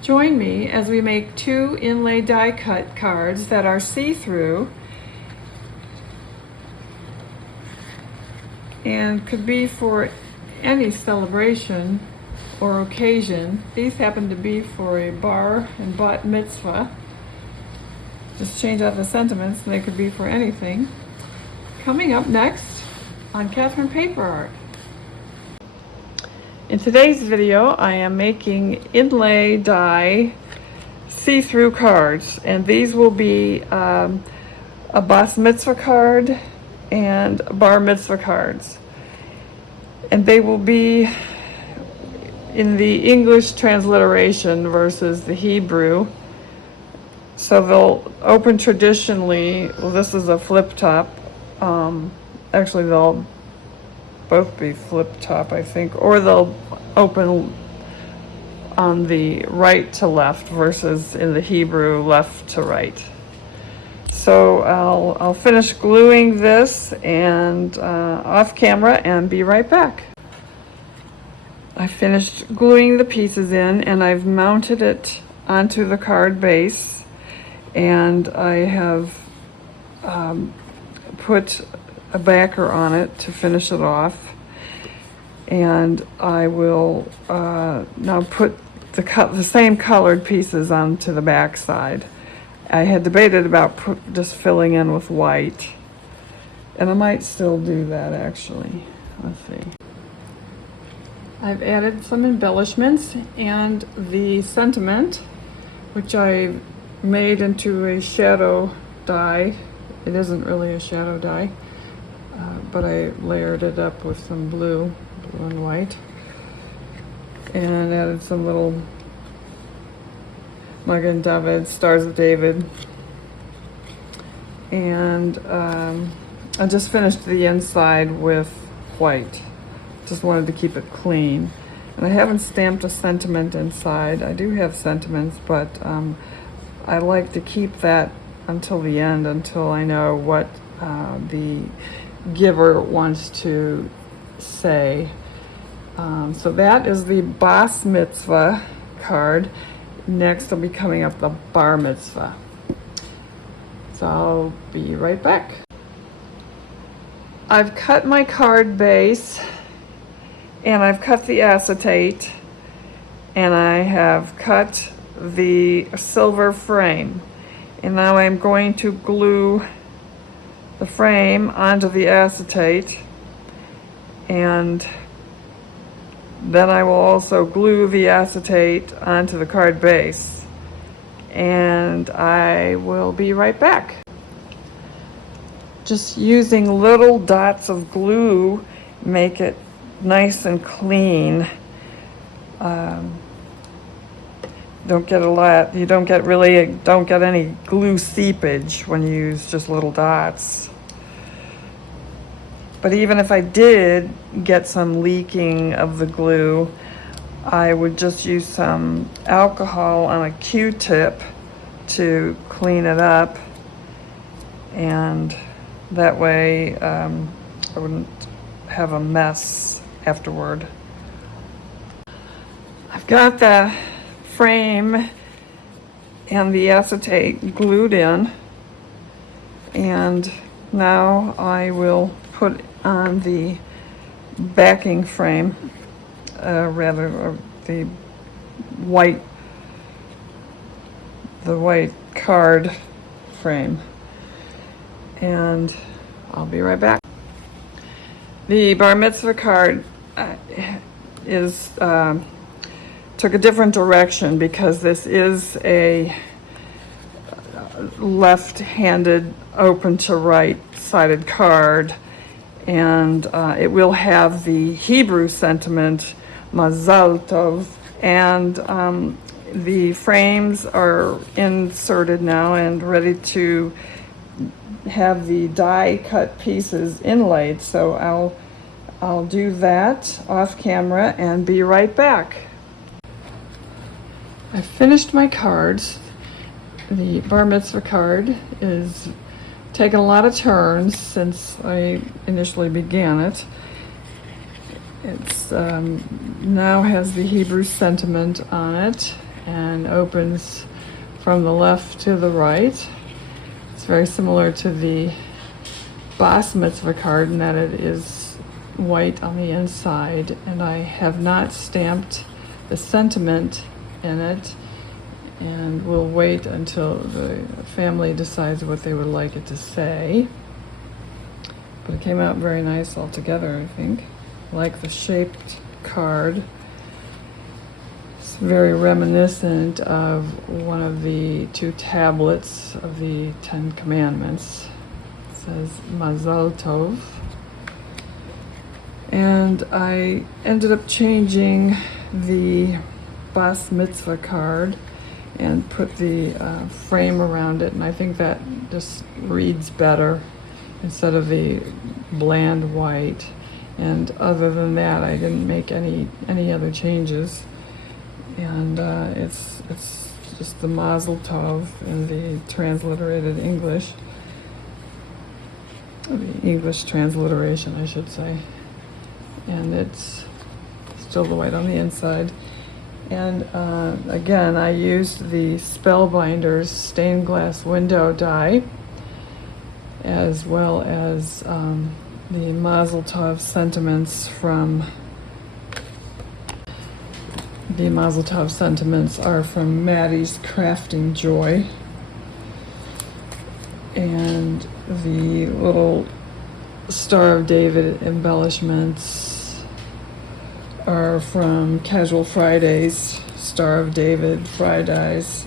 Join me as we make 2 inlay die cut cards that are see-through and could be for any celebration or occasion. These happen to be for a bar and bat mitzvah. Just change out the sentiments and they could be for anything. Coming up next on Catherine Paper Art. In today's video, I am making inlay die see-through cards, and these will be a bas mitzvah card and bar mitzvah cards. And they will be in the English transliteration versus the Hebrew. So they'll open traditionally, well, this is a flip top. Actually, they'll both be flip top, I think, or they'll open on the right to left versus in the Hebrew left to right. So I'll finish gluing this and off camera and be right back. I finished gluing the pieces in and I've mounted it onto the card base, and I have put a backer on it to finish it off, and I will now put the same colored pieces onto the back side. I had debated about just filling in with white, and I might still do that actually. Let's see. I've added some embellishments and the sentiment, which I made into a shadow die. It isn't really a shadow die. But I layered it up with some blue and white, and added some little Magen David, Stars of David, and I just finished the inside with white. Just wanted to keep it clean, and I haven't stamped a sentiment inside. I do have sentiments, but I like to keep that until the end, until I know what the giver wants to say. So that is the bas mitzvah card. Next will be coming up the bar mitzvah. So I'll be right back. I've cut my card base, and I've cut the acetate, and I have cut the silver frame, and now I'm going to glue the frame onto the acetate, and then I will also glue the acetate onto the card base, and I will be right back. Just using little dots of glue make it nice and clean. Don't get a lot, you don't get any glue seepage when you use just little dots. But even if I did get some leaking of the glue, I would just use some alcohol on a Q-tip to clean it up, and that way I wouldn't have a mess afterward. I've got the frame and the acetate glued in, and now I will put on the backing frame, the white card frame, and I'll be right back. The bar mitzvah card took a different direction because this is a left-handed open to right-sided card, and it will have the Hebrew sentiment Mazal Tov, and the frames are inserted now and ready to have the die cut pieces inlaid. So I'll do that off camera and be right back. I finished my cards. The bar mitzvah card is taken a lot of turns since I initially began it. It's now has the Hebrew sentiment on it, and opens from the left to the right. It's very similar to the Bas Mitzvah card in that it is white on the inside, and I have not stamped the sentiment in it, and we'll wait until the family decides what they would like it to say. But it came out very nice altogether, I think. I like the shaped card. It's very reminiscent of one of the 2 tablets of the 10 Commandments. It says Mazal Tov. And I ended up changing the Bas Mitzvah card and put the frame around it, and I think that just reads better instead of the bland white. And other than that, I didn't make any other changes. And it's just the Mazel Tov in the transliterated English, the English transliteration, I should say. And it's still the white on the inside. And again, I used the Spellbinders stained glass window die, as well as the Mazel Tov sentiments from the Mazel Tov sentiments are from Matty's Crafting Joy, and the little Star of David embellishments are from Casual Fridays, Star of David, Fri-Dies.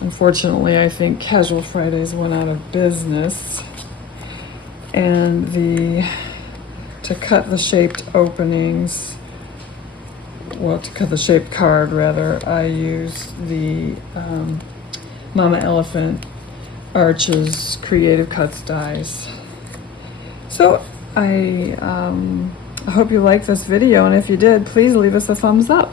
Unfortunately, I think Casual Fridays went out of business. And to cut the shaped openings, well, to cut the shaped card rather, I used the Mama Elephant Arches Creative Cuts dies. So I hope you liked this video, and if you did, please leave us a thumbs up.